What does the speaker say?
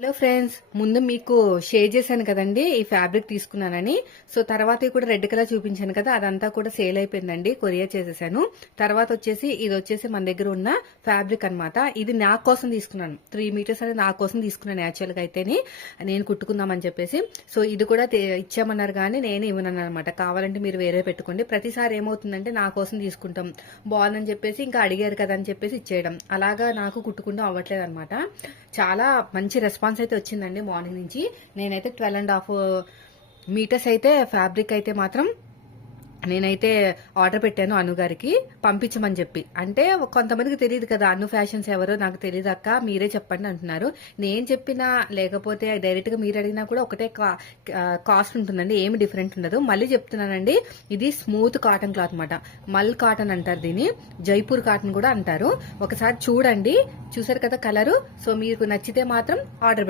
Hello friends, ముందు మీకు share చేశాను కదండి ఈ ఫ్యాబ్రిక్ తీసుకున్నానని. సో తర్వాత కూడా రెడ్ కలర్ చూపించాను కదా, అదంతా కూడా సేల్ అయిపోయిందండి, కొరియర్ చేసేసాను. తర్వాత ఇది వచ్చేసి మన దగ్గర ఉన్న ఫ్యాబ్రిక్ అన్నమాట. ఇది నా కోసం తీసుకున్నాను, 3 మీటర్స్ అనేది నా కోసం తీసుకున్నాను. యాక్చువల్ గా అయితేనే నేను కుట్టుకుందామని చెప్పేసి. సో ఇది కూడా ఇచ్చామన్నారు కానీ నేను ఇవ్వనన్నాను అనమాట. కావాలంటే మీరు వేరే పెట్టుకోండి. ప్రతిసారి ఏమవుతుందంటే నా కోసం తీసుకుంటాం, బాగుందని చెప్పేసి ఇంకా అడిగారు కదా అని చెప్పేసి ఇచ్చేయడం, అలాగా నాకు కుట్టుకుంటూ అవ్వట్లేదు అనమాట. చాలా మంచి రెస్పాన్స్ అయితే వచ్చిందండి మార్నింగ్ నుంచి. నేనైతే 12.5 మీటర్స్ అయితే ఫ్యాబ్రిక్ అయితే మాత్రం నేనైతే ఆర్డర్ పెట్టాను అను గారికి పంపించమని చెప్పి. అంటే కొంతమందికి తెలియదు కదా అను ఫ్యాషన్స్ ఎవరో, నాకు తెలియదు అక్క మీరే చెప్పండి అంటున్నారు. నేను చెప్పినా లేకపోతే డైరెక్ట్ గా మీరు అడిగినా కూడా ఒకటే కాస్ట్ ఉంటుందండి, ఏమి డిఫరెంట్ ఉండదు. మళ్ళీ చెప్తున్నానండి, ఇది స్మూత్ కాటన్ క్లాత్ అనమాట. మల్ కాటన్ అంటారు దీన్ని, జైపూర్ కాటన్ కూడా అంటారు. ఒకసారి చూడండి, చూసారు కదా కలరు. సో మీకు నచ్చితే మాత్రం ఆర్డర్